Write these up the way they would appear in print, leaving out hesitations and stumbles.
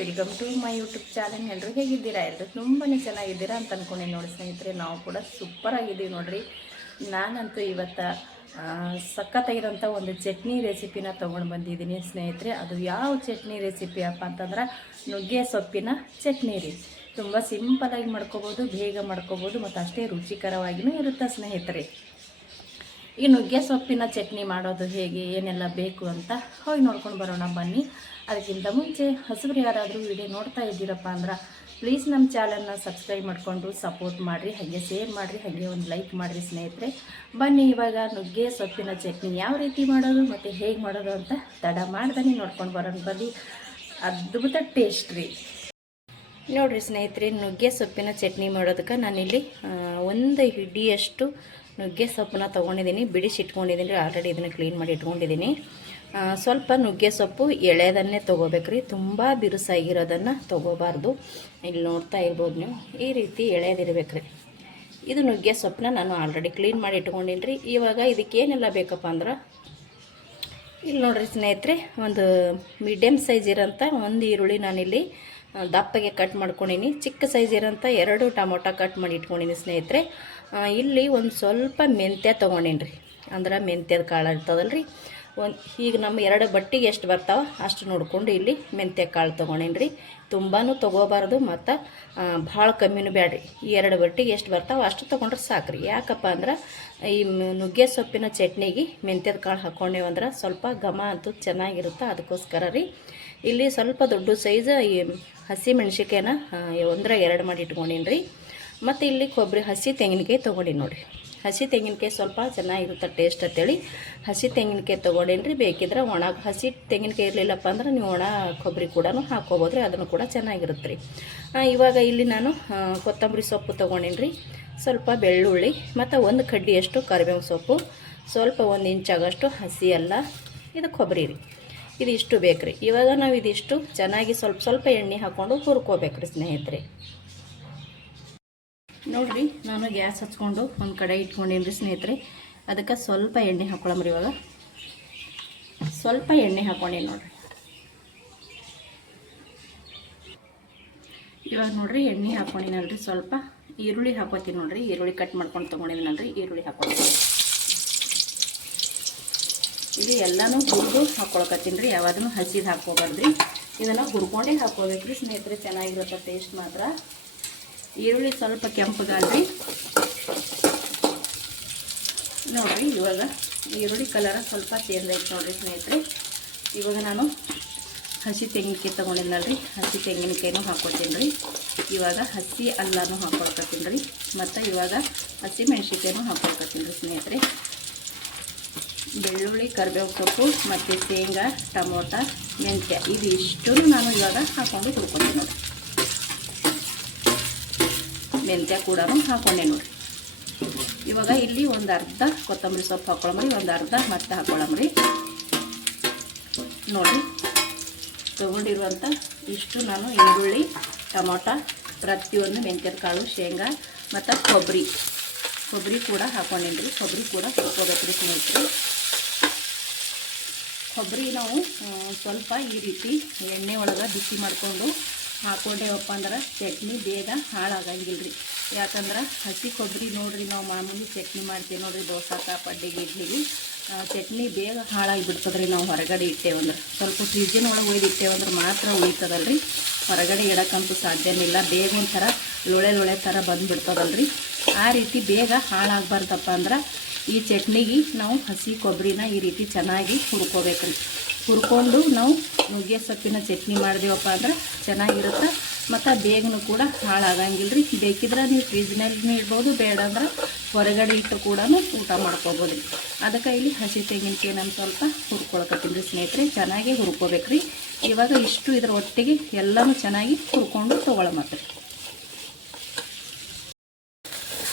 Welcome to my YouTube channel. ಎಲ್ಲರೂ ಹೇಗಿದ್ದೀರಾ? ಎಲ್ಲರೂ ತುಂಬಾ ಚೆನ್ನಾಗಿದ್ದೀರಾ ಅಂತ ಅಂದ್ಕೊಂಡೆ ನೋಡಿ ಸ್ನೇಹಿತರೆ. ನಾವು ಕೂಡ ಸೂಪರ್ ಆಗಿದ್ದೀವಿ ನೋಡ್ರಿ. ನಾನಂತೂ ಇವತ್ತು ಸಖತ್ತಾಗಿರೋಂಥ ಒಂದು ಚಟ್ನಿ ರೆಸಿಪಿನ ತೊಗೊಂಡು ಬಂದಿದ್ದೀನಿ ಸ್ನೇಹಿತರೆ. ಅದು ಯಾವ ಚಟ್ನಿ ರೆಸಿಪಿ ಅಪ್ಪ ಅಂತಂದ್ರೆ ನುಗ್ಗೆ ಸೊಪ್ಪಿನ ಚಟ್ನಿ ರೀ. ತುಂಬ ಸಿಂಪಲಾಗಿ ಮಾಡ್ಕೋಬೋದು, ಬೇಗ ಮಾಡ್ಕೋಬೋದು ಮತ್ತು ಅಷ್ಟೇ ರುಚಿಕರವಾಗಿಯೂ ಇರುತ್ತೆ ಸ್ನೇಹಿತರೆ. ಈ ನುಗ್ಗೆ ಸೊಪ್ಪಿನ ಚಟ್ನಿ ಮಾಡೋದು ಹೇಗೆ, ಏನೆಲ್ಲ ಬೇಕು ಅಂತ ಹೋಗಿ ನೋಡ್ಕೊಂಡು ಬರೋಣ ಬನ್ನಿ. ಅದಕ್ಕಿಂತ ಮುಂಚೆ ಹೊಸಬ್ರು ಯಾರಾದರೂ ವಿಡಿಯೋ ನೋಡ್ತಾ ಇದ್ದೀರಪ್ಪ ಅಂದ್ರೆ ಪ್ಲೀಸ್ ನಮ್ಮ ಚಾನಲ್ನ ಸಬ್ಸ್ಕ್ರೈಬ್ ಮಾಡಿಕೊಂಡು ಸಪೋರ್ಟ್ ಮಾಡಿರಿ, ಹಾಗೆ ಶೇರ್ ಮಾಡಿರಿ, ಹಾಗೆ ಒಂದು ಲೈಕ್ ಮಾಡಿರಿ ಸ್ನೇಹಿತರೆ. ಬನ್ನಿ ಇವಾಗ ನುಗ್ಗೆ ಸೊಪ್ಪಿನ ಚಟ್ನಿ ಯಾವ ರೀತಿ ಮಾಡೋದು ಮತ್ತು ಹೇಗೆ ಮಾಡೋದು ಅಂತ ತಡ ಮಾಡ್ದೆ ನೋಡ್ಕೊಂಡು ಬರೋಣ ಬನ್ನಿ. ಅದ್ಭುತ ಟೇಸ್ಟ್ ರೀ. ನೋಡಿರಿ ಸ್ನೇಹಿತರೆ, ನುಗ್ಗೆ ಸೊಪ್ಪಿನ ಚಟ್ನಿ ಮಾಡೋದಕ್ಕೆ ನಾನಿಲ್ಲಿ ಒಂದು ಹಿಡಿಯಷ್ಟು ನುಗ್ಗೆ ಸೊಪ್ಪನ್ನ ತೊಗೊಂಡಿದ್ದೀನಿ, ಬಿಡಿಸಿಟ್ಕೊಂಡಿದ್ದೀನಿ ರೀ. ಆಲ್ರೆಡಿ ಇದನ್ನು ಕ್ಲೀನ್ ಮಾಡಿ ಇಟ್ಕೊಂಡಿದ್ದೀನಿ. ಸ್ವಲ್ಪ ನುಗ್ಗೆ ಸೊಪ್ಪು ಎಳೆದನ್ನೇ ತೊಗೋಬೇಕ್ರಿ, ತುಂಬ ಬಿರುಸಾಗಿರೋದನ್ನು ತೊಗೋಬಾರ್ದು. ಇಲ್ಲಿ ನೋಡ್ತಾ ಇರ್ಬೋದು ನೀವು, ಈ ರೀತಿ ಎಳೆದಿರ್ಬೇಕ್ರಿ. ಇದು ನುಗ್ಗೆ ಸೊಪ್ಪನ್ನ ನಾನು ಆಲ್ರೆಡಿ ಕ್ಲೀನ್ ಮಾಡಿ ಇಟ್ಕೊಂಡಿನಿ ರೀ. ಇವಾಗ ಇದಕ್ಕೇನೆಲ್ಲ ಬೇಕಪ್ಪ ಅಂದ್ರೆ ಇಲ್ಲಿ ನೋಡಿರಿ ಸ್ನೇಹಿತರೆ, ಒಂದು ಮೀಡಿಯಮ್ ಸೈಜ್ ಇರೋಂಥ ಒಂದು ಈರುಳ್ಳಿ ನಾನಿಲ್ಲಿ ದಪ್ಪಗೆ ಕಟ್ ಮಾಡ್ಕೊಂಡಿನಿ. ಚಿಕ್ಕ ಸೈಜ್ ಇರೋಂಥ 2 ಟೊಮೊಟೊ ಕಟ್ ಮಾಡಿ ಇಟ್ಕೊಂಡಿನಿ ಸ್ನೇಹಿತರೆ. ಇಲ್ಲಿ ಒಂದು ಸ್ವಲ್ಪ ಮೆಂತ್ಯ ತೊಗೊಂಡಿನಿ ರೀ, ಅಂದ್ರೆ ಮೆಂತ್ಯದ ಕಾಳು ಇರ್ತದಲ್ಲ ರೀ. ಈಗ ನಮ್ಮ 2 ಬಟ್ಟೆಗೆ ಎಷ್ಟು ಬರ್ತಾವೆ ಅಷ್ಟು ನೋಡಿಕೊಂಡು ಇಲ್ಲಿ ಮೆಂತ್ಯ ಕಾಳು ತೊಗೊಂಡಿನಿ ರೀ. ತುಂಬಾ ತೊಗೋಬಾರ್ದು ಮತ್ತು ಭಾಳ ಕಮ್ಮಿನೂ ಬೇಡ್ರಿ. ಈ 2 ಬಟ್ಟೆಗೆ ಎಷ್ಟು ಬರ್ತಾವೆ ಅಷ್ಟು ತೊಗೊಂಡ್ರೆ ಸಾಕ್ರಿ. ಯಾಕಪ್ಪ ಅಂದ್ರೆ ಈ ನುಗ್ಗೆ ಸೊಪ್ಪಿನ ಚಟ್ನಿಗೆ ಮೆಂತ್ಯದ ಕಾಳು ಹಾಕ್ಕೊಂಡೇವು ಅಂದ್ರೆ ಸ್ವಲ್ಪ ಘಮ ಅಂತೂ ಚೆನ್ನಾಗಿರುತ್ತೆ. ಅದಕ್ಕೋಸ್ಕರ ರೀ ಇಲ್ಲಿ ಸ್ವಲ್ಪ ದೊಡ್ಡ ಸೈಜ್ ಈ ಹಸಿ ಮೆಣ್ಸಿಕಾಯಿನ 1-2 ಮಾಡಿ ಇಟ್ಕೊಂಡಿನಿ ರೀ. ಮತ್ತು ಇಲ್ಲಿ ಹಸಿ ತೆಂಗಿನಕಾಯಿ ತೊಗೊಂಡಿನಿ ನೋಡಿರಿ. ಹಸಿ ತೆಂಗಿನಕಾಯಿ ಸ್ವಲ್ಪ ಚೆನ್ನಾಗಿರುತ್ತೆ ಟೇಸ್ಟ್ ಅಂತೇಳಿ ಹಸಿ ತೆಂಗಿನಕಾಯಿ ತೊಗೊಂಡೇನಿ ರೀ. ಬೇಕಿದ್ರೆ ಹಸಿ ತೆಂಗಿನಕಾಯಿ ಇರಲಿಲ್ಲಪ್ಪ ಅಂದ್ರೆ ನೀವು ಒಣ ಕೊಬ್ಬರಿ ಕೂಡ ಹಾಕ್ಕೋಬೋದು ರೀ, ಅದನ್ನು ಕೂಡ ಚೆನ್ನಾಗಿರುತ್ತೆ ರೀ. ಇವಾಗ ಇಲ್ಲಿ ನಾನು ಕೊತ್ತಂಬರಿ ಸೊಪ್ಪು ತೊಗೊಂಡೇನಿ ರೀ, ಸ್ವಲ್ಪ ಬೆಳ್ಳುಳ್ಳಿ ಮತ್ತು 1 ಕಡ್ಡಿಯಷ್ಟು ಕರಿಬೇವು ಸೊಪ್ಪು, ಸ್ವಲ್ಪ 1 ಇಂಚಾಗಷ್ಟು ಹಸಿ ಅಲ್ಲ, ಇದು ಕೊಬ್ಬರಿ ರೀ. ಇದಿಷ್ಟು ಬೇಕು ರೀ. ಇವಾಗ ನಾವು ಇದಿಷ್ಟು ಚೆನ್ನಾಗಿ ಸ್ವಲ್ಪ ಎಣ್ಣೆ ಹಾಕ್ಕೊಂಡು ಹುರ್ಕೋಬೇಕು ರೀ ಸ್ನೇಹಿತರೆ. ನೋಡಿರಿ, ನಾನು ಗ್ಯಾಸ್ ಹಚ್ಕೊಂಡು ಒಂದು ಕಡೆ ಇಟ್ಕೊಂಡೀನಿ ರೀ ಸ್ನೇಹಿತರೆ. ಅದಕ್ಕೆ ಸ್ವಲ್ಪ ಎಣ್ಣೆ ಹಾಕ್ಕೊಳಮ್ರಿ. ಇವಾಗ ಸ್ವಲ್ಪ ಎಣ್ಣೆ ಹಾಕ್ಕೊಂಡೀನಿ ನೋಡಿರಿ. ಇವಾಗ ನೋಡಿರಿ ಎಣ್ಣೆ ಹಾಕ್ಕೊಂಡಿನಲ್ರಿ. ಸ್ವಲ್ಪ ಈರುಳ್ಳಿ ಹಾಕೋತೀನಿ ನೋಡಿರಿ. ಈರುಳ್ಳಿ ಕಟ್ ಮಾಡ್ಕೊಂಡು ತೊಗೊಂಡಿದ್ದೀನಲ್ರಿ, ಈರುಳ್ಳಿ ಹಾಕ್ಕೊಂಡು ಇದು ಎಲ್ಲನೂ ಹುರಿದು ಹಾಕ್ಕೊಳಕತ್ತೀನಿ ರೀ. ಯಾವಾಗೂ ಹಸಿದು ಹಾಕ್ಕೋಬಾರ್ದು, ಇದನ್ನು ಹುರ್ಕೊಂಡೇ ಹಾಕ್ಕೋಬೇಕು ರೀ ಸ್ನೇಹಿತರೆ. ಚೆನ್ನಾಗಿರುತ್ತೆ ಟೇಸ್ಟ್ ಮಾತ್ರ. ಈರುಳ್ಳಿ ಸ್ವಲ್ಪ ಕೆಂಪಗಾಲ್ರಿ ನೋಡಿರಿ. ಇವಾಗ ಈರುಳ್ಳಿ ಕಲರ್ ಸ್ವಲ್ಪ ಚೇಂಜ್ ಆಯ್ತು ನೋಡಿರಿ ಸ್ನೇಹಿತರೆ. ಇವಾಗ ನಾನು ಹಸಿ ತೆಂಗಿನಕಾಯಿ ತೊಗೊಂಡಿದ್ದಲ್ರಿ, ಹಸಿ ತೆಂಗಿನಕಾಯಿನೂ ಹಾಕ್ಕೊತೀನಿ ರೀ. ಇವಾಗ ಹಸಿ ಅಲ್ಲನೂ ಹಾಕ್ಕೊಳ್ಕತ್ತೀನಿ ರೀ. ಮತ್ತು ಇವಾಗ ಹಸಿ ಮೆಣಸಿನ್ಕಾಯಿನೂ ಹಾಕ್ಕೊಳ್ಕತ್ತೀನಿ ರೀ ಸ್ನೇಹಿತರೆ. ಬೆಳ್ಳುಳ್ಳಿ, ಕರಿಬೇವು ಸೊಪ್ಪು ಮತ್ತು ಶೇಂಗಾ, ಟೊಮೊಟೊ, ಮೆಂತ್ಯ ಇದು ಇಷ್ಟು ನಾನು ಇವಾಗ ಹಾಕ್ಕೊಂಡು ಹುರ್ಕೊತೀನಿ ನೋಡಿ. ಮೆಂತ್ಯ ಕೂಡ ಹಾಕ್ಕೊಂಡೆ ನೋಡಿ. ಇವಾಗ ಇಲ್ಲಿ ಒಂದು ಅರ್ಧ ಕೊತ್ತಂಬರಿ ಸೊಪ್ಪು ಹಾಕ್ಕೊಳಮ್ರಿ, ಒಂದು ಅರ್ಧ ಮತ್ತೆ ಹಾಕ್ಕೊಳಮ್ರಿ. ನೋಡಿ, ತೊಗೊಂಡಿರುವಂಥ ಇಷ್ಟು ನಾನು ಈರುಳ್ಳಿ, ಟೊಮೊಟೊ, ಪ್ರತಿಯೊಂದು ಮೆಂತ್ಯದ ಕಾಳು, ಶೇಂಗಾ ಮತ್ತು ಕೊಬ್ಬರಿ ಕೂಡ ಹಾಕ್ಕೊಂಡಿನಿ ರೀ. ಕೊಬ್ಬರಿ ಕೂಡ ಹುರ್ಕೋಬೇಕು ರೀ ಸ್ನೇಹಿತರೆ. ಕೊಬ್ಬರಿ ನಾವು ಸ್ವಲ್ಪ ಈ ರೀತಿ ಎಣ್ಣೆ ಒಳಗೆ ಬಿಸಿ ಮಾಡಿಕೊಂಡು ಹಾಕ್ಕೊಂಡೇವಪ್ಪ ಅಂದ್ರೆ ಚಟ್ನಿ ಬೇಗ ಹಾಳಾಗಂಗಿಲ್ಲ ರೀ. ಯಾಕಂದ್ರೆ ಹಸಿ ಕೊಬ್ಬರಿ ನೋಡಿರಿ, ನಾವು ಮಾಮೂಲಿ ಚಟ್ನಿ ಮಾಡ್ತೀವಿ ನೋಡಿರಿ, ದೋಸೆ, ಪಡ್ಡಿಗೆ, ಇಡ್ಲಿಗೆ ಚಟ್ನಿ ಬೇಗ ಹಾಳಾಗಿಬಿಡ್ತದೆ ರೀ. ನಾವು ಹೊರಗಡೆ ಇಟ್ಟೇವಂದ್ರೆ ಸ್ವಲ್ಪ ಫ್ರಿಜ್ಜಿನ ಒಳಗೆ ಒಯ್ದಿಟ್ಟೇವಂದ್ರೆ ಮಾತ್ರ ಉಳಿತದಲ್ರಿ. ಹೊರಗಡೆ ಇಡೋಕ್ಕಂತೂ ಸಾಧ್ಯನಿಲ್ಲ. ಬೇಗ ಒಂಥರ ಲೊಳೆ ಥರ ಬಂದುಬಿಡ್ತದಲ್ರಿ. ಆ ರೀತಿ ಬೇಗ ಹಾಳಾಗಬಾರ್ದಪ್ಪ ಅಂದ್ರೆ ಈ ಚಟ್ನಿಗೆ ನಾವು ಹಸಿ ಕೊಬ್ಬರಿನ ಈ ರೀತಿ ಚೆನ್ನಾಗಿ ಹುರ್ಕೋಬೇಕ್ರಿ. ಹುರ್ಕೊಂಡು ನಾವು ನುಗ್ಗೆ ಸೊಪ್ಪಿನ ಚಟ್ನಿ ಮಾಡಿದೆವಪ್ಪ ಅಂದ್ರೆ ಚೆನ್ನಾಗಿರುತ್ತೆ ಮತ್ತು ಬೇಗನೂ ಕೂಡ ಹಾಳಾಗಂಗಿಲ್ಲ ರೀ. ಬೇಕಿದ್ರೆ ನೀವು ಫ್ರಿಜ್ನಲ್ಲಿ ಇಡ್ಬೋದು, ಬೇಡ ಅಂದ್ರೆ ಹೊರಗಡೆ ಇಟ್ಟು ಕೂಡ ಊಟ ಮಾಡ್ಕೋಬೋದು ರೀ. ಅದಕ್ಕೆ ಇಲ್ಲಿ ಹಸಿ ತೆಂಗಿನಕಾಯಿ ನಾನು ಸ್ವಲ್ಪ ಹುರ್ಕೊಳಕತ್ತೀನಿ ರೀ ಸ್ನೇಹಿತರೆ. ಚೆನ್ನಾಗಿ ಹುರ್ಕೋಬೇಕ್ರಿ. ಇವಾಗ ಇಷ್ಟು ಇದರ ಒಟ್ಟಿಗೆ ಎಲ್ಲನೂ ಚೆನ್ನಾಗಿ ಹುರ್ಕೊಂಡು ತೊಗೊಳಮತ್ರಿ.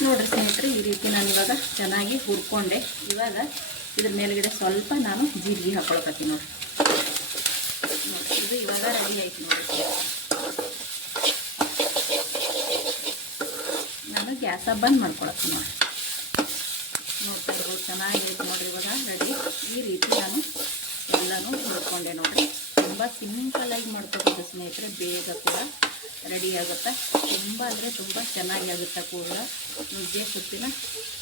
ನೋಡಿರಿ ಸ್ನೇಹಿತರೆ, ಈ ರೀತಿ ನಾನು ಇವಾಗ ಚೆನ್ನಾಗಿ ಹುರ್ಕೊಂಡೆ. ಇವಾಗ ಇದ್ರ ಮೇಲ್ಗಡೆ ಸ್ವಲ್ಪ ನಾನು ಜೀರಿಗೆ ಹಾಕ್ಕೊಳಕತ್ತೀನಿ ನೋಡಿ. ಇದು ಇವಾಗ ರೆಡಿ ಆಯ್ತು ನೋಡಿ. ನಾನು ಗ್ಯಾಸ ಬಂದ್ ಮಾಡ್ಕೊಳತ್ತೀನಿ ನೋಡಿ. ನೋಡ್ತಾ ಇರ್ಬೋದು, ಚೆನ್ನಾಗಿ ಆಯ್ತು ನೋಡಿರಿ. ಇವಾಗ ರೆಡಿ. ಈ ರೀತಿ ನಾನು ಎಲ್ಲನೂ ಹುರ್ಕೊಂಡೆ ನೋಡಿರಿ. ತುಂಬ ಸಿಂಪಲ್ಲಾಗಿ ಮಾಡ್ಕೋಬೋದು ಸ್ನೇಹಿತರೆ, ಬೇಗ ಕೂಡ ರೆಡಿ ಆಗುತ್ತೆ. ತುಂಬ ಅಂದರೆ ತುಂಬ ಚೆನ್ನಾಗಿ ಆಗುತ್ತೆ ಕೂಡ ನುಗ್ಗೆ ಸೊಪ್ಪಿನ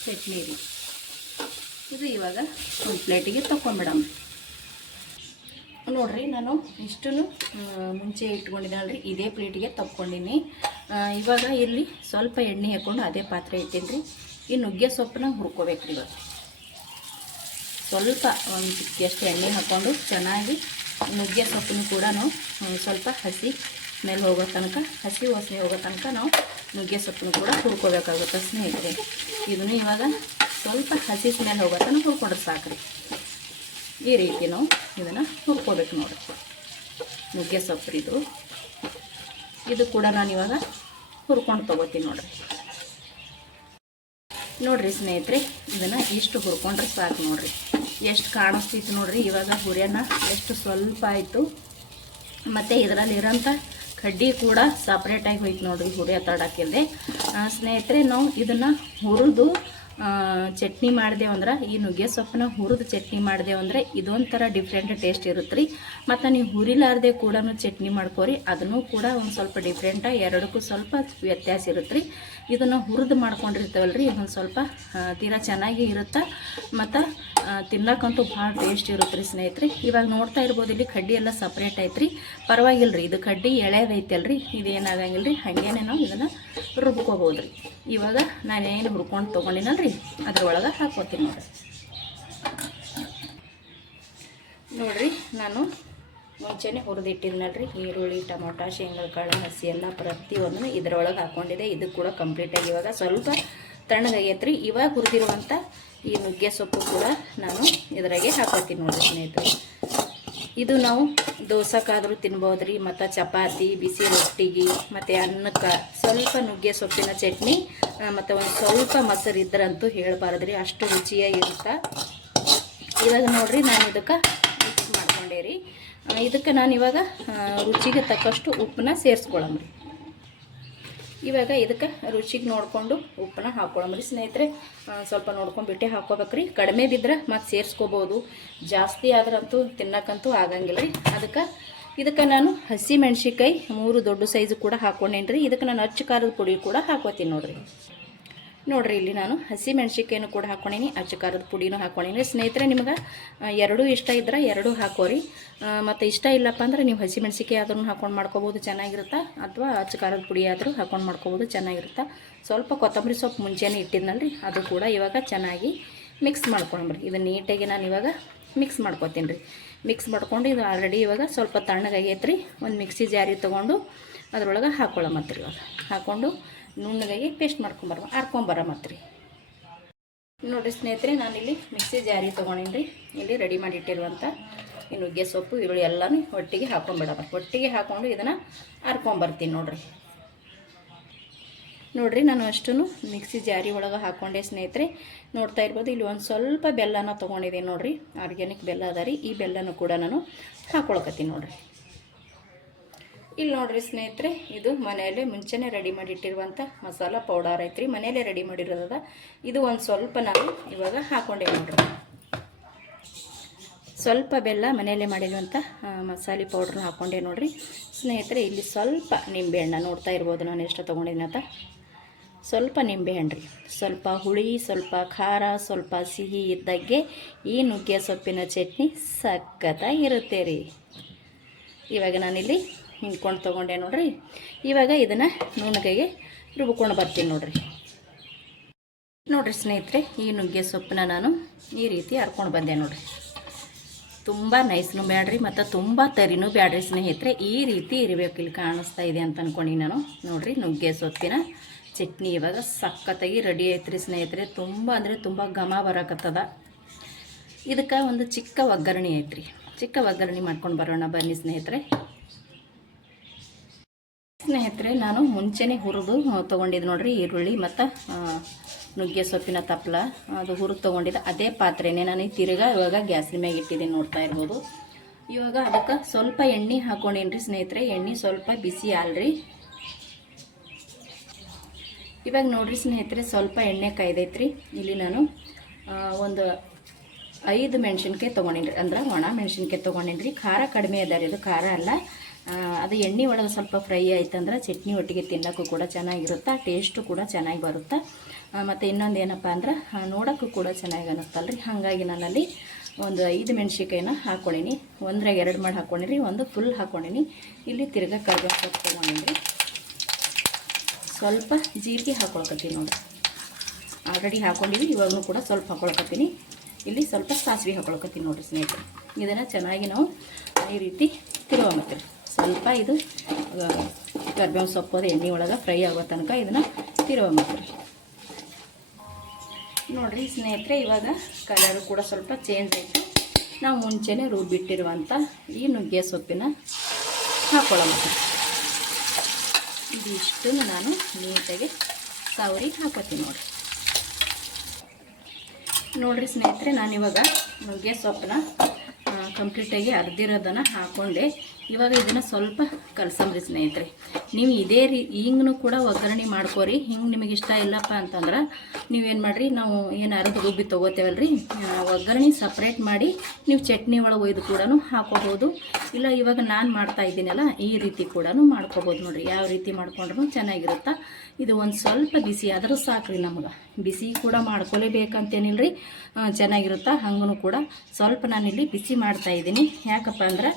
ಚಟ್ನಿ ರೀ. ಇದು ಇವಾಗ ಒಂದು ಪ್ಲೇಟಿಗೆ ತೊಗೊಂಬಿಡಮ್ಮ. ನೋಡಿರಿ, ನಾನು ಇಷ್ಟನ್ನು ಮುಂಚೆ ಇಟ್ಕೊಂಡಿದ್ದಲ್ರಿ, ಇದೇ ಪ್ಲೇಟಿಗೆ ತಕ್ಕೊಂಡಿನಿ. ಇವಾಗ ಇಲ್ಲಿ ಸ್ವಲ್ಪ ಎಣ್ಣೆ ಹಾಕ್ಕೊಂಡು ಅದೇ ಪಾತ್ರೆ ಇಟ್ಟೀನಿ ರೀ. ಈ ನುಗ್ಗೆ ಸೊಪ್ಪನ್ನ ಹುರ್ಕೋಬೇಕ್ರಿ. ಇವಾಗ ಸ್ವಲ್ಪ ಒಂದು ಚಿಟಿಕೆಯಷ್ಟು ಎಣ್ಣೆ ಹಾಕ್ಕೊಂಡು ಚೆನ್ನಾಗಿ ನುಗ್ಗೆ ಸೊಪ್ಪನ್ನು ಕೂಡ ನಾವು ಸ್ವಲ್ಪ ಹಸಿ ಸ್ಮೆಲ್ ಹೋಗೋ ತನಕ, ಹಸಿ ವಾಸನೆ ಹೋಗೋ ತನಕ ನಾವು ನುಗ್ಗೆ ಸೊಪ್ಪನ್ನು ಕೂಡ ಹುರ್ಕೋಬೇಕಾಗುತ್ತೆ ಸ್ನೇಹಿತರೆ. ಇದನ್ನು ಇವಾಗ ಸ್ವಲ್ಪ ಹಸಿ ಸ್ಮೆಲ್ ಹೋಗೋ ತನಕ ಹುರ್ಕೊಂಡ್ರೆ ಸಾಕ್ರಿ. ಈ ರೀತಿ ನಾವು ಇದನ್ನು ಹುರ್ಕೋಬೇಕು ನೋಡಿ. ನುಗ್ಗೆ ಸೊಪ್ಪು ಇದು ಕೂಡ ನಾನು ಇವಾಗ ಹುರ್ಕೊಂಡು ತೊಗೋತೀನಿ ನೋಡಿರಿ ಸ್ನೇಹಿತರೆ. ಇದನ್ನು ಇಷ್ಟು ಹುರ್ಕೊಂಡ್ರೆ ಸಾಕು ನೋಡಿರಿ. ಎಷ್ಟು ಕಾಣಿಸ್ತಿತ್ತು ನೋಡಿರಿ. ಇವಾಗ ಹುರಿಯನ್ನ ಎಷ್ಟು ಸ್ವಲ್ಪ ಆಯಿತು, ಮತ್ತು ಇದರಲ್ಲಿರೋಂಥ ಕಡ್ಡಿ ಕೂಡ ಸಪ್ರೇಟಾಗಿ ಹೋಯ್ತು ನೋಡಿರಿ ಹುರಿಯ ತಡಕ್ಕಿಲ್ಲದೆ. ಸ್ನೇಹಿತರೆ, ನಾವು ಇದನ್ನು ಹುರಿದು ಚಟ್ನಿ ಮಾಡಿದೆವಂದ್ರೆ, ಈ ನುಗ್ಗೆ ಸೊಪ್ಪನ್ನ ಹುರಿದು ಚಟ್ನಿ ಮಾಡಿದೆವಂದ್ರೆ ಇದೊಂಥರ ಡಿಫ್ರೆಂಟ್ ಟೇಸ್ಟ್ ಇರುತ್ತೆ ರೀ. ಮತ್ತು ನೀವು ಹುರಿಲಾರ್ದೆ ಕೂಡ ಚಟ್ನಿ ಮಾಡ್ಕೋರಿ, ಅದನ್ನು ಕೂಡ ಒಂದು ಸ್ವಲ್ಪ ಡಿಫ್ರೆಂಟಾಗಿ, ಎರಡಕ್ಕೂ ಸ್ವಲ್ಪ ವ್ಯತ್ಯಾಸ ಇರುತ್ತೆ ರೀ. ಇದನ್ನು ಹುರಿದು ಮಾಡ್ಕೊಂಡಿರ್ತೇವಲ್ಲ ರೀ, ಒಂದು ಸ್ವಲ್ಪ ತೀರಾ ಚೆನ್ನಾಗಿ ಇರುತ್ತೆ, ಮತ್ತು ತಿನ್ನಕ್ಕಂತೂ ಭಾಳ ಟೇಸ್ಟ್ ಇರುತ್ತೆ ರೀ ಸ್ನೇಹಿತರೆ. ಇವಾಗ ನೋಡ್ತಾ ಇರ್ಬೋದು, ಇಲ್ಲಿ ಕಡ್ಡಿ ಎಲ್ಲ ಸಪ್ರೇಟ್ ಐತ್ರಿ. ಪರವಾಗಿಲ್ಲ ರೀ, ಇದು ಕಡ್ಡಿ ಎಳೆದೈತಲ್ಲ ರೀ, ಇದೇನಾಗಂಗಿಲ್ಲ ರೀ. ಹಾಗೇನೆ ನಾವು ಇದನ್ನು ರುಬ್ಕೋಬೋದು ರೀ. ಇವಾಗ ನಾನೇನು ಹುರ್ಕೊಂಡು ತೊಗೊಂಡಿನಲ್ಲ ರೀ, ಅದ್ರೊಳಗೆ ಹಾಕ್ಕೋತೀನಿ ನೋಡಿರಿ. ನಾನು ಮುಂಚೆನೇ ಹುರಿದಿಟ್ಟಿದ್ನಲ್ರಿ, ಈರುಳ್ಳಿ, ಟೊಮೊಟೊ, ಶೇಂಗಾ ಕಾಳು, ಹಸಿ ಎಲ್ಲ ಪ್ರತಿಯೊಂದನ್ನು ಇದರೊಳಗೆ ಹಾಕ್ಕೊಂಡಿದ್ದೆ. ಇದು ಕೂಡ ಕಂಪ್ಲೀಟಾಗಿ ಇವಾಗ ಸ್ವಲ್ಪ ತಣ್ಣಗಾಗೈತ್ರಿ. ಇವಾಗ ಹುರಿದಿರುವಂಥ ಈ ನುಗ್ಗೆ ಸೊಪ್ಪು ಕೂಡ ನಾನು ಇದರಾಗೆ ಹಾಕೋತೀನಿ ನೋಡಿರಿ ಸ್ನೇಹಿತರೆ. ಇದು ನಾವು ದೋಸೆಗಾದರೂ ತಿನ್ಬೋದು ರೀ, ಮತ್ತು ಚಪಾತಿ, ಬಿಸಿ ರೊಟ್ಟಿಗೆ, ಮತ್ತು ಅನ್ನಕ್ಕೆ ಸ್ವಲ್ಪ ನುಗ್ಗೆ ಸೊಪ್ಪಿನ ಚಟ್ನಿ ಮತ್ತು ಒಂದು ಸ್ವಲ್ಪ ಮೊಸರು ಇದ್ರಂತೂ ಹೇಳಬಾರ್ದು ರೀ, ಅಷ್ಟು ರುಚಿಯಾಗಿರುತ್ತೆ. ಇವಾಗ ನೋಡಿರಿ, ನಾನು ಇದಕ್ಕೆ ಮಿಕ್ಸ್ ಮಾಡ್ಕೊಂಡೆ ರೀ. ಇದಕ್ಕೆ ನಾನು ಇವಾಗ ರುಚಿಗೆ ತಕ್ಕಷ್ಟು ಉಪ್ಪನ್ನ ಸೇರಿಸ್ಕೊಳ್ಳಮ್ರಿ. ಇವಾಗ ಇದಕ್ಕೆ ರುಚಿಗೆ ನೋಡಿಕೊಂಡು ಉಪ್ಪನ್ನ ಹಾಕ್ಕೊಳ್ಳಮ್ರಿ ಸ್ನೇಹಿತರೆ. ಸ್ವಲ್ಪ ನೋಡ್ಕೊಂಡ್ಬಿಟ್ಟೆ ಹಾಕ್ಕೋಬೇಕ್ರಿ. ಕಡಿಮೆ ಬಿದ್ದರೆ ಮತ್ತು ಸೇರಿಸ್ಕೋಬೋದು, ಜಾಸ್ತಿ ಆದ್ರಂತೂ ತಿನ್ನಕ್ಕಂತೂ ಆಗಂಗಿಲ್ಲ ರೀ. ಇದಕ್ಕೆ ನಾನು ಹಸಿ ಮೆಣ್ಸಿನ್ಕಾಯಿ 3 ದೊಡ್ಡ ಸೈಜು ಕೂಡ ಹಾಕ್ಕೊಂಡೇನಿ ರೀ. ಇದಕ್ಕೆ ನಾನು ಅಚ್ಚ ಖಾರದ ಪುಡಿ ಕೂಡ ಹಾಕ್ಕೋತೀನಿ ನೋಡಿರಿ. ಇಲ್ಲಿ ನಾನು ಹಸಿ ಮೆಣ್ಸಿನ್ಕಾಯಿನೂ ಕೂಡ ಹಾಕ್ಕೊಂಡೀನಿ, ಅಚ್ಚ ಖಾರದ ಪುಡಿನೂ ಹಾಕ್ಕೊಂಡೀನಿ ಸ್ನೇಹಿತರೆ. ನಿಮ್ಗೆ ಎರಡೂ ಇಷ್ಟ ಇದ್ರೆ ಎರಡೂ ಹಾಕೋರಿ, ಮತ್ತು ಇಷ್ಟ ಇಲ್ಲಪ್ಪ ಅಂದ್ರೆ ನೀವು ಹಸಿ ಮೆಣ್ಸಿನ್ಕಾಯಿ ಆದ್ರೂ ಹಾಕ್ಕೊಂಡು ಮಾಡ್ಕೋಬೋದು, ಚೆನ್ನಾಗಿರುತ್ತೆ. ಅಥವಾ ಅಚ್ಚ ಖಾರದ ಪುಡಿ ಆದರೂ ಹಾಕ್ಕೊಂಡು ಮಾಡ್ಕೋಬೋದು, ಚೆನ್ನಾಗಿರುತ್ತೆ. ಸ್ವಲ್ಪ ಕೊತ್ತಂಬರಿ ಸೊಪ್ಪು ಮುಂಚೆನೇ ಇಟ್ಟಿದ್ನಲ್ರಿ, ಅದು ಕೂಡ ಇವಾಗ ಚೆನ್ನಾಗಿ ಮಿಕ್ಸ್ ಮಾಡ್ಕೊಂಡ್ರಿ. ಇದನ್ನು ನೀಟಾಗಿ ನಾನು ಇವಾಗ ಮಿಕ್ಸ್ ಮಾಡ್ಕೊತೀನಿ ರೀ. ಮಿಕ್ಸ್ ಮಾಡ್ಕೊಂಡು ಇದು ಆಲ್ರೆಡಿ ಇವಾಗ ಸ್ವಲ್ಪ ತಣ್ಣಗಾಗೈತ್ರಿ. ಒಂದು ಮಿಕ್ಸಿ ಜಾರಿ ತೊಗೊಂಡು ಅದರೊಳಗೆ ಹಾಕ್ಕೊಳ್ಳೋಮತ್ರಿ. ಇವಾಗ ಹಾಕ್ಕೊಂಡು ನುಣ್ಣಗಾಗಿ ಪೇಸ್ಟ್ ಆರ್ಕೊಂಬರಮತ್ರಿ ನೋಡಿರಿ ಸ್ನೇಹಿತರೆ. ನಾನಿಲ್ಲಿ ಮಿಕ್ಸಿ ಜಾರಿ ತೊಗೊಂಡೀನಿ ರೀ. ಇಲ್ಲಿ ರೆಡಿ ಮಾಡಿಟ್ಟಿರುವಂಥ ಈ ನುಗ್ಗೆ ಸೊಪ್ಪು, ಈರುಳ್ಳಿ ಎಲ್ಲನೂ ಒಟ್ಟಿಗೆ ಹಾಕ್ಕೊಂಬಿಡೋಣ. ಒಟ್ಟಿಗೆ ಹಾಕ್ಕೊಂಡು ಇದನ್ನು ಆರ್ಕೊಂಬರ್ತೀನಿ ನೋಡಿರಿ. ನಾನು ಅಷ್ಟೂ ಮಿಕ್ಸಿ ಜಾರಿ ಒಳಗೆ ಹಾಕ್ಕೊಂಡೆ ಸ್ನೇಹಿತರೆ. ನೋಡ್ತಾ ಇರ್ಬೋದು, ಇಲ್ಲಿ ಒಂದು ಸ್ವಲ್ಪ ಬೆಲ್ಲನ ತೊಗೊಂಡಿದ್ದೀನಿ ನೋಡಿರಿ, ಆರ್ಗ್ಯಾನಿಕ್ ಬೆಲ್ಲ ಅದ ರೀ. ಈ ಬೆಲ್ಲನೂ ಕೂಡ ನಾನು ಹಾಕ್ಕೊಳಕತ್ತೀನಿ ನೋಡಿರಿ. ಇಲ್ಲಿ ನೋಡಿರಿ ಸ್ನೇಹಿತರೆ, ಇದು ಮನೆಯಲ್ಲೇ ಮುಂಚೆನೇ ರೆಡಿ ಮಾಡಿಟ್ಟಿರುವಂಥ ಮಸಾಲ ಪೌಡರ್ ಐತ್ರಿ, ಮನೆಯಲ್ಲೇ ರೆಡಿ ಮಾಡಿರೋದ. ಇದು ಒಂದು ಸ್ವಲ್ಪ ನಾನು ಇವಾಗ ಹಾಕ್ಕೊಂಡೆ ನೋಡಿರಿ. ಸ್ವಲ್ಪ ಬೆಲ್ಲ ಮನೆಯಲ್ಲೇ ಮಾಡಿರುವಂಥ ಮಸಾಲೆ ಪೌಡ್ರನ್ನ ಹಾಕ್ಕೊಂಡೆ ನೋಡಿರಿ ಸ್ನೇಹಿತರೆ. ಇಲ್ಲಿ ಸ್ವಲ್ಪ ನಿಂಬೆಹಣ್ಣು ನೋಡ್ತಾ ಇರ್ಬೋದು ನಾನು ಎಷ್ಟು ತೊಗೊಂಡಿದ್ದೀನಿ ಅಂತ. ಸ್ವಲ್ಪ ನಿಂಬೆಹಣ್ಣು ರೀ, ಸ್ವಲ್ಪ ಹುಳಿ, ಸ್ವಲ್ಪ ಖಾರ, ಸ್ವಲ್ಪ ಸಿಹಿ ಇದ್ದಾಗೆ ಈ ನುಗ್ಗೆ ಸೊಪ್ಪಿನ ಚಟ್ನಿ ಸಖತ್ತಾಗಿರುತ್ತೆ ರೀ. ಇವಾಗ ನಾನಿಲ್ಲಿ ಹಿಂಡ್ಕೊಂಡು ತೊಗೊಂಡೆ ನೋಡಿರಿ. ಇವಾಗ ಇದನ್ನು ನುಣ್ಣಗೆ ರುಬ್ಕೊಂಡು ಬರ್ತೀನಿ ನೋಡಿರಿ ಸ್ನೇಹಿತರೆ. ಈ ನುಗ್ಗೆ ಸೊಪ್ಪನ್ನ ನಾನು ಈ ರೀತಿ ಹರ್ಕೊಂಡು ಬಂದೆ ನೋಡಿರಿ. ತುಂಬ ನೈಸ್ನೂ ಬ್ಯಾಡ್ರಿ ಮತ್ತು ತುಂಬ ತರಿನೂ ಬ್ಯಾಡ್ರಿ ಸ್ನೇಹಿತರೆ. ಈ ರೀತಿ ಇರಬೇಕು. ಇಲ್ಲಿ ಕಾಣಿಸ್ತಾ ಇದೆ ಅಂತ ಅಂದ್ಕೊಂಡು ನಾನು ನೋಡಿರಿ, ನುಗ್ಗೆ ಸೊಪ್ಪಿನ ಚಟ್ನಿ ಇವಾಗ ಸಖತ್ತಾಗಿ ರೆಡಿ ಐತ್ರಿ ಸ್ನೇಹಿತರೆ. ತುಂಬ ಅಂದರೆ ತುಂಬ ಘಮ ಬರಕತ್ತದ. ಇದಕ್ಕೆ ಒಂದು ಚಿಕ್ಕ ಒಗ್ಗರಣೆ ಐತ್ರಿ, ಚಿಕ್ಕ ಒಗ್ಗರಣೆ ಮಾಡ್ಕೊಂಡು ಬರೋಣ ಬನ್ನಿ ಸ್ನೇಹಿತರೆ. ನಾನು ಮುಂಚೆನೇ ಹುರಿದು ತೊಗೊಂಡಿದ್ದು ನೋಡಿರಿ, ಈರುಳ್ಳಿ ಮತ್ತು ನುಗ್ಗೆ ಸೊಪ್ಪಿನ ತಪ್ಪಲ ಅದು ಹುರಿದು ತೊಗೊಂಡಿದ್ದೆ. ಅದೇ ಪಾತ್ರೆನೇ ನಾನು ತಿರ್ಗಾ ಇವಾಗ ಗ್ಯಾಸಿನ ಮ್ಯಾಗ ಇಟ್ಟಿದ್ದೀನಿ ನೋಡ್ತಾ ಇರ್ಬೋದು. ಇವಾಗ ಅದಕ್ಕೆ ಸ್ವಲ್ಪ ಎಣ್ಣೆ ಹಾಕ್ಕೊಂಡೇನಿ ರೀ ಸ್ನೇಹಿತರೆ. ಎಣ್ಣೆ ಸ್ವಲ್ಪ ಬಿಸಿ ಆಲ್ರಿ. ಇವಾಗ ನೋಡಿರಿ ಸ್ನೇಹಿತರೆ, ಸ್ವಲ್ಪ ಎಣ್ಣೆ ಕಾಯ್ದೈತ್ರಿ. ಇಲ್ಲಿ ನಾನು ಒಂದು 5 ಮೆಣಸಿನ್ಕಾಯಿ ತೊಗೊಂಡಿನಿ ಅಂದ್ರೆ ಒಣ ಮೆಣಸಿನ್ಕಾಯಿ ತೊಗೊಂಡಿನಿ ರೀ. ಖಾರ ಕಡಿಮೆ ಅದ ರೀ, ಇದು ಖಾರ ಅಲ್ಲ. ಅದು ಎಣ್ಣೆ ಒಳಗೆ ಸ್ವಲ್ಪ ಫ್ರೈ ಆಯ್ತಂದ್ರೆ ಚಟ್ನಿ ಒಟ್ಟಿಗೆ ತಿನ್ನೋಕ್ಕೂ ಕೂಡ ಚೆನ್ನಾಗಿರುತ್ತೆ, ಟೇಸ್ಟು ಕೂಡ ಚೆನ್ನಾಗಿ ಬರುತ್ತೆ. ಮತ್ತು ಇನ್ನೊಂದು ಏನಪ್ಪ ಅಂದ್ರೆ ನೋಡೋಕ್ಕೂ ಕೂಡ ಚೆನ್ನಾಗಿ ಅನ್ನಿಸ್ತಲ್ಲ ರೀ. ಹಾಗಾಗಿ ನಾನಲ್ಲಿ ಒಂದು 5 ಮೆಣಸಿನ್ಕಾಯಿನ ಹಾಕ್ಕೊಂಡಿನಿ. ಒಂದ್ರಾಗ 2 ಮಾಡಿ ಹಾಕ್ಕೊಂಡಿನಿ, ಒಂದು ಫುಲ್ ಹಾಕ್ಕೊಂಡಿನಿ. ಇಲ್ಲಿ ತಿರ್ಗಾ ಕರಿಬೇವು ಸೊಪ್ಪು ತೊಗೊಂಡಿನಿ ರೀ. ಸ್ವಲ್ಪ ಜೀರಿಗೆ ಹಾಕ್ಕೊಳ್ಕತ್ತೀನಿ ನೋಡಿ, ಆಲ್ರೆಡಿ ಹಾಕ್ಕೊಂಡಿವಿ. ಇವಾಗಲೂ ಕೂಡ ಸ್ವಲ್ಪ ಹಾಕ್ಕೊಳ್ಕತ್ತೀನಿ. ಇಲ್ಲಿ ಸ್ವಲ್ಪ ಸಾಸಿವೆ ಹಾಕ್ಕೊಳ್ಕತ್ತೀನಿ ನೋಡಿರಿ ಸ್ನೇಹಿತರೆ. ಇದನ್ನು ಚೆನ್ನಾಗಿ ನಾವು ಈ ರೀತಿ ತಿರುವಂಬತ್ತೀರಿ. ಸ್ವಲ್ಪ ಇದು ಕರಿಬೇವು ಸೊಪ್ಪು ಅದು ಎಣ್ಣೆ ಒಳಗೆ ಫ್ರೈ ಆಗೋ ತನಕ ಇದನ್ನು ತಿರುವಂಬತ್ತೀರಿ ನೋಡಿರಿ ಸ್ನೇಹಿತರೆ. ಇವಾಗ ಕಲರು ಕೂಡ ಸ್ವಲ್ಪ ಚೇಂಜ್ ಆಯಿತು. ನಾವು ಮುಂಚೆನೇ ರುಬ್ಬಿಟ್ಟಿರುವಂಥ ಈ ನುಗ್ಗೆ ಸೊಪ್ಪಿನ ಹಾಕ್ಕೊಳ್ಳೋಂಬತ್ತೀರಿ. ಇದಿಷ್ಟನ್ನು ನಾನು ನೀಟಾಗಿ ಸವರಿ ಹಾಕೋತೀನಿ ನೋಡಿರಿ ಸ್ನೇಹಿತರೆ. ನಾನಿವಾಗ ನುಗ್ಗೆ ಸೊಪ್ಪನ್ನ ಕಂಪ್ಲೀಟಾಗಿ ಅರ್ದಿರೋದನ್ನು ಹಾಕ್ಕೊಂಡೆ. ಇವಾಗ ಇದನ್ನು ಸ್ವಲ್ಪ ಕಲಸಂಬ್ರಿ ಸ್ನೇಹಿತರೆ. ನೀವು ಇದೇ ಹಿಂಗೂ ಕೂಡ ಒಗ್ಗರಣೆ ಮಾಡ್ಕೋರಿ. ಹಿಂಗೆ ನಿಮಗೆ ಇಷ್ಟ ಇಲ್ಲಪ್ಪ ಅಂತಂದ್ರೆ ನೀವೇನು ಮಾಡಿರಿ, ನಾವು ಏನು ಅರ್ಧ ರುಬ್ಬಿ ತೊಗೋತೇವಲ್ಲ ರೀ, ಒಗ್ಗರಣೆ ಸಪ್ರೇಟ್ ಮಾಡಿ ನೀವು ಚಟ್ನಿ ಒಳಗೆ ಒಯ್ದು ಕೂಡ ಹಾಕೋಬೋದು. ಇಲ್ಲ ಇವಾಗ ನಾನು ಮಾಡ್ತಾ ಇದ್ದೀನಲ್ಲ ಈ ರೀತಿ ಕೂಡ ಮಾಡ್ಕೋಬೋದು ನೋಡಿರಿ. ಯಾವ ರೀತಿ ಮಾಡ್ಕೊಂಡ್ರೂ ಚೆನ್ನಾಗಿರುತ್ತೆ. ಇದು ಒಂದು ಸ್ವಲ್ಪ ಬಿಸಿ ಆದರೂ ಸಾಕ್ರಿ. ನಮಗೆ ಬಿಸಿ ಕೂಡ ಮಾಡ್ಕೊಲೇಬೇಕಂತೇನಿಲ್ಲ ರೀ, ಚೆನ್ನಾಗಿರುತ್ತೆ. ಹಂಗೂ ಕೂಡ ಸ್ವಲ್ಪ ನಾನಿಲ್ಲಿ ಬಿಸಿ ಮಾಡ್ತಾಯಿದ್ದೀನಿ. ಯಾಕಪ್ಪ ಅಂದ್ರೆ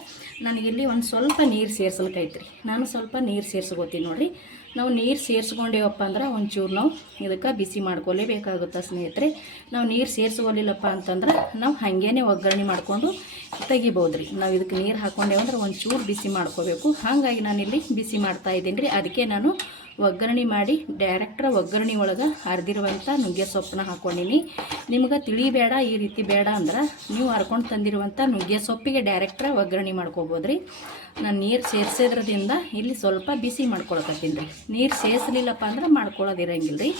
ನನಗಿಲ್ಲಿ ಒಂದು ಸ್ವಲ್ಪ ನೀರು ಸೇರ್ಸಲ್ಕೈತ್ರಿ. ನಾನು ಸ್ವಲ್ಪ ನೀರು ಸೇರಿಸ್ಕೋತೀನಿ ನೋಡಿರಿ. ನಾವು ನೀರು ಸೇರಿಸ್ಕೊಂಡೇವಪ್ಪ ಅಂದ್ರೆ ಒಂಚೂರು ನಾವು ಇದಕ್ಕೆ ಬಿಸಿ ಮಾಡ್ಕೊಲೇಬೇಕಾಗುತ್ತೆ ಸ್ನೇಹಿತರೆ. ನಾವು ನೀರು ಸೇರಿಸ್ಕೊಲಿಲ್ಲಪ್ಪ ಅಂತಂದ್ರೆ ನಾವು ಹಾಗೇನೆ ಒಗ್ಗರಣೆ ಮಾಡಿಕೊಂಡು ತೆಗಿಬೋದು ರೀ. ನಾವು ಇದಕ್ಕೆ ನೀರು ಹಾಕ್ಕೊಂಡೇವಂದ್ರೆ ಒಂಚೂರು ಬಿಸಿ ಮಾಡ್ಕೋಬೇಕು. ಹಾಗಾಗಿ ನಾನಿಲ್ಲಿ ಬಿಸಿ ಮಾಡ್ತಾಯಿದ್ದೀನಿ ರೀ. ಅದಕ್ಕೆ ನಾನು ಒಗ್ಗರಣೆ ಮಾಡಿ ಡೈರೆಕ್ಟ್ರ ಒಗ್ಗರಣೆ ಒಳಗೆ ಅರ್ದಿರುವಂಥ ನುಗ್ಗೆ ಸೊಪ್ಪನ್ನ ಹಾಕ್ಕೊಂಡಿನಿ. ನಿಮ್ಗೆ ತಿಳಿಬೇಡ ಈ ರೀತಿ ಬೇಡ ಅಂದ್ರೆ ನೀವು ಹರ್ಕೊಂಡು ತಂದಿರುವಂಥ ನುಗ್ಗೆ ಸೊಪ್ಪಿಗೆ ಡೈರೆಕ್ಟ್ರ ಒಗ್ಗರಣೆ ಮಾಡ್ಕೋಬೋದು ರೀ. ನಾನು ನೀರು ಸೇರಿಸೋದ್ರದಿಂದ ಇಲ್ಲಿ ಸ್ವಲ್ಪ ಬಿಸಿ ಮಾಡ್ಕೊಳಕತ್ತೀನಿ ರೀ. ನೀರು ಸೇರಿಸಲಿಲ್ಲಪ್ಪ ಅಂದ್ರೆ ಮಾಡ್ಕೊಳ್ಳೋದಿರಂಗಿಲ್ಲ ರೀ.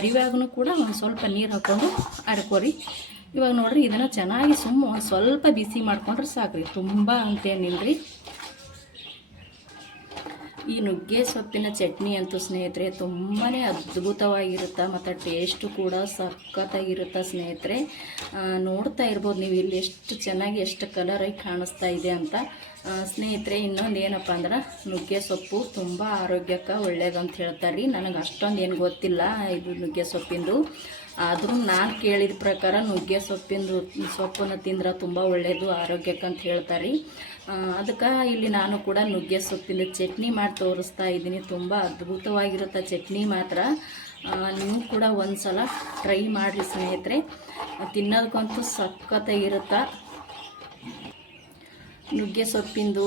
ಅರಿವಾಗೂ ಕೂಡ ಒಂದು ಸ್ವಲ್ಪ ನೀರು ಹಾಕ್ಕೊಂಡು ಅರ್ಕೋರಿ. ಇವಾಗ ನೋಡಿರಿ ಇದನ್ನು ಚೆನ್ನಾಗಿ ಒಂದು ಸ್ವಲ್ಪ ಬಿಸಿ ಮಾಡ್ಕೊಂಡ್ರೆ ಸಾಕ್ರಿ, ತುಂಬ ಅಂತೇನಿಲ್ಲ ರೀ. ಈ ನುಗ್ಗೆ ಸೊಪ್ಪಿನ ಚಟ್ನಿ ಅಂತೂ ಸ್ನೇಹಿತರೆ ತುಂಬಾ ಅದ್ಭುತವಾಗಿರುತ್ತೆ ಮತ್ತು ಟೇಸ್ಟು ಕೂಡ ಸಖತ್ತಾಗಿರುತ್ತೆ ಸ್ನೇಹಿತರೆ. ನೋಡ್ತಾ ಇರ್ಬೋದು ನೀವು ಇಲ್ಲಿ ಎಷ್ಟು ಚೆನ್ನಾಗಿ ಎಷ್ಟು ಕಲರಾಗಿ ಕಾಣಿಸ್ತಾ ಇದೆ ಅಂತ ಸ್ನೇಹಿತರೆ. ಇನ್ನೊಂದು ಏನಪ್ಪ ಅಂದ್ರೆ ನುಗ್ಗೆ ಸೊಪ್ಪು ತುಂಬ ಆರೋಗ್ಯಕ್ಕೆ ಒಳ್ಳೇದು ಅಂತ ಹೇಳ್ತಾರೆ ರೀ. ನನಗೆ ಅಷ್ಟೊಂದು ಏನು ಗೊತ್ತಿಲ್ಲ ಇದು ನುಗ್ಗೆ ಸೊಪ್ಪಿಂದು. ಆದರೂ ನಾನು ಕೇಳಿದ ಪ್ರಕಾರ ನುಗ್ಗೆ ಸೊಪ್ಪನ್ನು ತಿಂದ್ರೆ ತುಂಬ ಒಳ್ಳೆಯದು ಆರೋಗ್ಯಕ್ಕೆ ಅಂತ ಹೇಳ್ತಾರೆ. ಅದಕ್ಕೆ ಇಲ್ಲಿ ನಾನು ಕೂಡ ನುಗ್ಗೆ ಸೊಪ್ಪಿಂದ ಚಟ್ನಿ ಮಾಡಿ ತೋರಿಸ್ತಾ ಇದ್ದೀನಿ. ತುಂಬ ಅದ್ಭುತವಾಗಿರುತ್ತೆ ಚಟ್ನಿ ಮಾತ್ರ. ನೀವು ಕೂಡ ಒಂದು ಸಲ ಟ್ರೈ ಮಾಡಿರಿ ಸ್ನೇಹಿತರೆ, ತಿನ್ನೋದಕ್ಕಂತೂ ಸಖತ್ತಾಗಿರುತ್ತೆ. ನುಗ್ಗೆ ಸೊಪ್ಪಿಂದು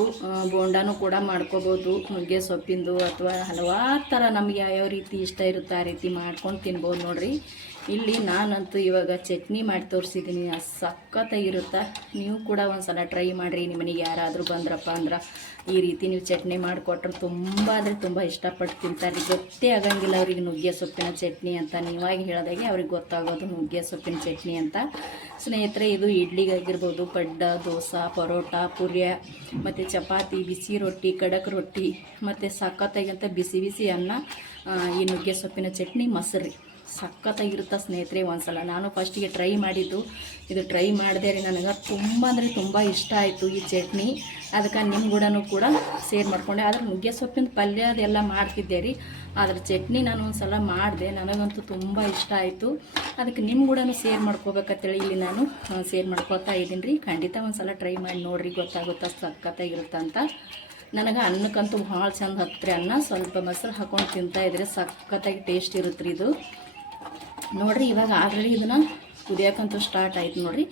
ಬೋಂಡಾನು ಕೂಡ ಮಾಡ್ಕೋಬೋದು ನುಗ್ಗೆ ಸೊಪ್ಪಿಂದು, ಅಥವಾ ಹಲವಾರು ಥರ ನಮಗೆ ಯಾವ್ಯಾವ ರೀತಿ ಇಷ್ಟ ಇರುತ್ತೆ ಆ ರೀತಿ ಮಾಡ್ಕೊಂಡು ತಿನ್ಬೋದು ನೋಡಿರಿ. ಇಲ್ಲಿ ನಾನಂತೂ ಇವಾಗ ಚಟ್ನಿ ಮಾಡಿ ತೋರಿಸಿದ್ದೀನಿ, ಸಖತ್ತಾಗಿರುತ್ತೆ. ನೀವು ಕೂಡ ಒಂದು ಸಲ ಟ್ರೈ ಮಾಡಿರಿ. ನಿಮ್ಮ ಮನೆಗೆ ಯಾರಾದರೂ ಬಂದ್ರಪ್ಪ ಅಂದ್ರೆ ಈ ರೀತಿ ನೀವು ಚಟ್ನಿ ಮಾಡಿಕೊಟ್ರೆ ತುಂಬ ಅಂದರೆ ತುಂಬ ಇಷ್ಟಪಟ್ಟು ತಿಂತಾರೆ. ಗೊತ್ತೇ ಆಗಂಗಿಲ್ಲ ಅವ್ರಿಗೆ ನುಗ್ಗೆ ಸೊಪ್ಪಿನ ಚಟ್ನಿ ಅಂತ. ನೀವಾಗಿ ಹೇಳಿದಾಗೆ ಅವ್ರಿಗೆ ಗೊತ್ತಾಗೋದು ನುಗ್ಗೆ ಸೊಪ್ಪಿನ ಚಟ್ನಿ ಅಂತ ಸ್ನೇಹಿತರೆ. ಇದು ಇಡ್ಲಿಗಾಗಿರ್ಬೋದು, ಪಡ್ಡ, ದೋಸೆ, ಪರೋಟ, ಪುರ್ಯ ಮತ್ತು ಚಪಾತಿ, ಬಿಸಿ ರೊಟ್ಟಿ, ಖಡಕ್ ರೊಟ್ಟಿ ಮತ್ತು ಸಖತ್ತಾಗಿಂತ ಬಿಸಿ ಬಿಸಿ ಅನ್ನ. ಈ ನುಗ್ಗೆ ಸೊಪ್ಪಿನ ಚಟ್ನಿ ಮೊಸರು ಸಖತ್ತಾಗಿರುತ್ತೆ ಸ್ನೇಹಿತರೆ. ಒಂದ್ಸಲ ನಾನು ಫಸ್ಟಿಗೆ ಟ್ರೈ ಮಾಡಿದ್ದು, ಇದು ಟ್ರೈ ಮಾಡಿದೆ ರೀ. ನನಗೆ ತುಂಬ ಅಂದರೆ ತುಂಬ ಇಷ್ಟ ಆಯಿತು ಈ ಚಟ್ನಿ. ಅದಕ್ಕೆ ನಿಮ್ಮ ಕೂಡ ಸೇರ್ ಮಾಡಿಕೊಂಡೆ. ಆದರೆ ನುಗ್ಗೆ ಸೊಪ್ಪಿನ ಪಲ್ಯ ಅದೆಲ್ಲ ಮಾಡ್ತಿದ್ದೆ ರೀ, ಆದರೆ ಚಟ್ನಿ ನಾನು ಒಂದು ಸಲ ಮಾಡಿದೆ, ನನಗಂತೂ ತುಂಬ ಇಷ್ಟ ಆಯಿತು. ಅದಕ್ಕೆ ನಿಮ್ಮ ಕೂಡ ಸೇರ್ ಮಾಡ್ಕೋಬೇಕಂತೇಳಿ ಇಲ್ಲಿ ನಾನು ಸೇರ್ ಮಾಡ್ಕೊಳ್ತಾ ಇದ್ದೀನಿ ರೀ. ಖಂಡಿತ ಒಂದು ಸಲ ಟ್ರೈ ಮಾಡಿ ನೋಡಿರಿ, ಗೊತ್ತಾಗುತ್ತಾ ಸಖತ್ತಾಗಿರುತ್ತೆ ಅಂತ. ನನಗೆ ಅನ್ನಕ್ಕಂತೂ ಭಾಳ ಚಂದ ಹತ್ತಿರ ಅನ್ನ. ಸ್ವಲ್ಪ ಮೊಸರು ಹಾಕ್ಕೊಂಡು ತಿಂತಾಯಿದ್ರೆ ಸಖತ್ತಾಗಿ ಟೇಸ್ಟ್ ಇರುತ್ತೆ ರೀ ಇದು ನೋಡಿರಿ. ಇವಾಗ ಆಲ್ರೆಡಿ ಇದನ್ನು ಕುದಿಯೋಕ್ಕಂತೂ ಸ್ಟಾರ್ಟ್ ಆಯ್ತು ನೋಡಿರಿ.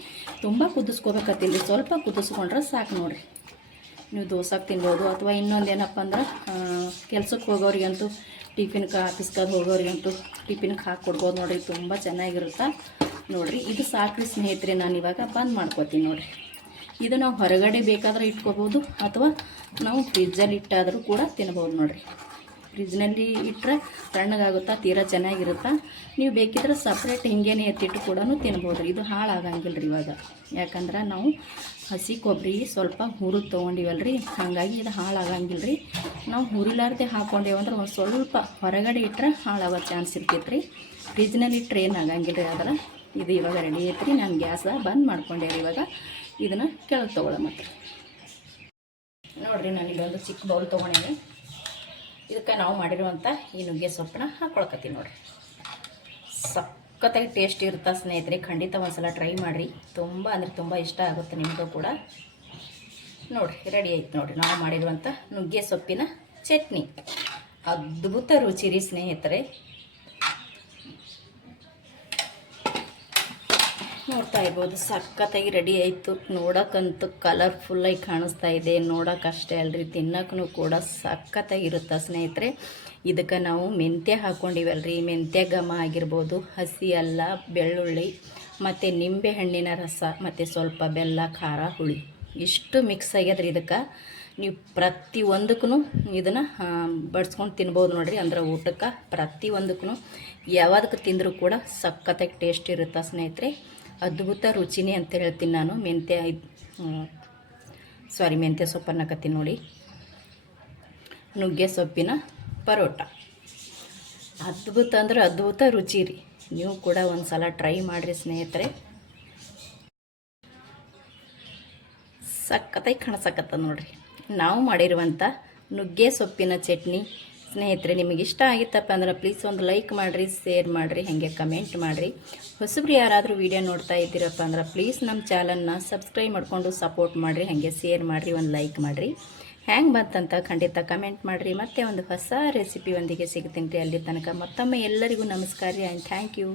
ತುಂಬ ಕುದಿಸ್ಕೋಬೇಕತ್ತಿಲ್ಲ, ಸ್ವಲ್ಪ ಕುದಿಸ್ಕೊಂಡ್ರೆ ಸಾಕು ನೋಡಿರಿ. ನೀವು ದೋಸೆಗೆ ತಿನ್ಬೋದು, ಅಥವಾ ಇನ್ನೊಂದು ಏನಪ್ಪ ಅಂದ್ರೆ ಕೆಲ್ಸಕ್ಕೆ ಹೋಗೋರಿಗಂತೂ ಆಫೀಸ್ಗೆ ಹೋಗೋರಿಗಂತೂ ಟಿಫಿನ್ಗೆ ಹಾಕ್ಕೊಡ್ಬೋದು ನೋಡಿರಿ. ತುಂಬ ಚೆನ್ನಾಗಿರುತ್ತೆ ನೋಡಿರಿ. ಇದು ಸಾಕ್ರಿ ಸ್ನೇಹಿತರೆ. ನಾನು ಇವಾಗ ಬಂದ್ ಮಾಡ್ಕೋತೀನಿ ನೋಡಿರಿ. ಇದು ನಾವು ಹೊರಗಡೆ ಬೇಕಾದ್ರೆ ಇಟ್ಕೋಬೋದು, ಅಥವಾ ನಾವು ಫ್ರಿಜ್ಜಲ್ಲಿ ಇಟ್ಟಾದರೂ ಕೂಡ ತಿನ್ಬೋದು ನೋಡಿರಿ. ಫ್ರಿಜ್ನಲ್ಲಿ ಇಟ್ಟರೆ ತಣ್ಣಗಾಗುತ್ತಾ, ತೀರಾ ಚೆನ್ನಾಗಿರುತ್ತೆ. ನೀವು ಬೇಕಿದ್ರೆ ಸಪ್ರೇಟ್ ಹಿಂಗೇನೆ ಎತ್ತಿಟ್ಟು ಕೂಡ ತಿನ್ಬೋದು ರೀ. ಇದು ಹಾಳಾಗಂಗಿಲ್ಲ ರೀ ಇವಾಗ, ಯಾಕಂದ್ರೆ ನಾವು ಹಸಿ ಕೊಬ್ಬರಿ ಸ್ವಲ್ಪ ಹುರಿದು ತೊಗೊಂಡಿವಲ್ಲ ರೀ, ಹಾಗಾಗಿ ಇದು ಹಾಳಾಗಂಗಿಲ್ಲ ರೀ. ನಾವು ಹುರಿಲಾರ್ದೆ ಹಾಕ್ಕೊಂಡೇವಂದ್ರೆ ಒಂದು ಸ್ವಲ್ಪ ಹೊರಗಡೆ ಇಟ್ಟರೆ ಹಾಳಾಗೋ ಚಾನ್ಸ್ ಇರ್ತೈತೆ ರೀ. ಫ್ರಿಜ್ನಲ್ಲಿ ಇಟ್ಟರೆ ಏನು ಆಗಂಗಿಲ್ಲ ರೀ. ಆದರೆ ಇದು ಇವಾಗ ರೆಡಿ ಐತ್ರಿ. ನಾನು ಗ್ಯಾಸ ಬಂದ್ ಮಾಡ್ಕೊಂಡೆ ರೀ. ಇವಾಗ ಇದನ್ನು ಕೆಳಗೆ ತೊಗೊಳ ಮಾತ್ರ ನೋಡಿರಿ. ನಾನು ಇಲ್ಲೊಂದು ಚಿಕ್ಕ ಬೌಲ್ ತೊಗೊಂಡೇನಿ. ಇದಕ್ಕೆ ನಾವು ಮಾಡಿರುವಂಥ ಈ ನುಗ್ಗೆ ಸೊಪ್ಪನ್ನ ಹಾಕ್ಕೊಳಕತ್ತೀನಿ ನೋಡಿರಿ. ಸಖತ್ತಾಗಿ ಟೇಸ್ಟ್ ಇರುತ್ತೆ ಸ್ನೇಹಿತರೆ. ಖಂಡಿತ ಒಂದ್ಸಲ ಟ್ರೈ ಮಾಡಿರಿ. ತುಂಬ ಅಂದರೆ ತುಂಬ ಇಷ್ಟ ಆಗುತ್ತೆ ನಿಮಗೂ ಕೂಡ. ನೋಡಿರಿ ರೆಡಿ ಆಯ್ತು ನೋಡಿರಿ ನಾವು ಮಾಡಿರುವಂಥ ನುಗ್ಗೆ ಸೊಪ್ಪಿನ ಚಟ್ನಿ. ಅದ್ಭುತ ರುಚಿ ರೀ ಸ್ನೇಹಿತರೆ. ನೋಡ್ತಾ ಇರ್ಬೋದು ಸಖತ್ತಾಗಿ ರೆಡಿ ಆಯಿತು. ನೋಡೋಕ್ಕಂತೂ ಕಲರ್ಫುಲ್ಲಾಗಿ ಕಾಣಿಸ್ತಾ ಇದೆ. ನೋಡೋಕ್ಕಷ್ಟೇ ಅಲ್ರಿ, ತಿನ್ನೋಕ್ಕೂ ಕೂಡ ಸಖತ್ತಾಗಿರುತ್ತೆ ಸ್ನೇಹಿತರೆ. ಇದಕ್ಕೆ ನಾವು ಮೆಂತ್ಯ ಹಾಕ್ಕೊಂಡಿವಲ್ರಿ, ಮೆಂತ್ಯ ಘಮ ಆಗಿರ್ಬೋದು, ಹಸಿ ಅಲ್ಲ, ಬೆಳ್ಳುಳ್ಳಿ ಮತ್ತು ನಿಂಬೆ ಹಣ್ಣಿನ ರಸ ಮತ್ತು ಸ್ವಲ್ಪ ಬೆಲ್ಲ, ಖಾರ, ಹುಳಿ ಇಷ್ಟು ಮಿಕ್ಸ್ ಆಗ್ಯದ್ರಿ. ಇದಕ್ಕೆ ನೀವು ಪ್ರತಿಯೊಂದಕ್ಕೂ ಇದನ್ನು ಬಡ್ಸ್ಕೊಂಡು ತಿನ್ಬೋದು ನೋಡಿರಿ. ಅಂದ್ರೆ ಊಟಕ್ಕೆ ಪ್ರತಿಯೊಂದಕ್ಕೂ ಯಾವ್ದಕ್ಕೆ ತಿಂದರೂ ಕೂಡ ಸಖತ್ತಾಗಿ ಟೇಸ್ಟ್ ಇರುತ್ತೆ ಸ್ನೇಹಿತರೆ. ಅದ್ಭುತ ರುಚಿನೇ ಅಂತ ಹೇಳ್ತೀನಿ ನಾನು. ಮೆಂತ್ಯ ಸೊಪ್ಪನ್ನು ಹಾಕತ್ತೀನಿ ನೋಡಿ. ನುಗ್ಗೆ ಸೊಪ್ಪಿನ ಪರೋಟ ಅದ್ಭುತ ಅಂದ್ರೆ ಅದ್ಭುತ ರುಚಿ ರೀ. ನೀವು ಕೂಡ ಒಂದು ಸಲ ಟ್ರೈ ಮಾಡಿರಿ ಸ್ನೇಹಿತರೆ. ಸಖತ್ತಾಗಿ ಕಾಣಿಸಕತ್ತ ನೋಡಿರಿ ನಾವು ಮಾಡಿರುವಂಥ ನುಗ್ಗೆ ಸೊಪ್ಪಿನ ಚಟ್ನಿ. ಸ್ನೇಹಿತರೆ ನಿಮಗೆ ಇಷ್ಟ ಆಗಿತ್ತಪ್ಪ ಅಂದ್ರೆ ಪ್ಲೀಸ್ ಒಂದು ಲೈಕ್ ಮಾಡಿರಿ, ಶೇರ್ ಮಾಡಿರಿ, ಹಾಗೆ ಕಮೆಂಟ್ ಮಾಡಿರಿ. ಹೊಸಬ್ರು ಯಾರಾದರೂ ವಿಡಿಯೋ ನೋಡ್ತಾ ಇದ್ದೀರಪ್ಪ ಅಂದ್ರೆ ಪ್ಲೀಸ್ ನಮ್ಮ ಚಾನಲ್ನ ಸಬ್ಸ್ಕ್ರೈಬ್ ಮಾಡಿಕೊಂಡು ಸಪೋರ್ಟ್ ಮಾಡಿರಿ, ಹಾಗೆ ಶೇರ್ ಮಾಡಿರಿ, ಒಂದು ಲೈಕ್ ಮಾಡಿರಿ. ಹ್ಯಾಂಗೆ ಬಂತಂತ ಖಂಡಿತ ಕಮೆಂಟ್ ಮಾಡಿರಿ. ಮತ್ತೆ ಒಂದು ಹೊಸ ರೆಸಿಪಿ ಒಂದಿಗೆ ಸಿಗ್ತೀನಿ ರೀ. ಅಲ್ಲಿ ತನಕ ಮತ್ತೊಮ್ಮೆ ಎಲ್ಲರಿಗೂ ನಮಸ್ಕಾರ ರೀ ಆ್ಯಂಡ್ ಥ್ಯಾಂಕ್ ಯು.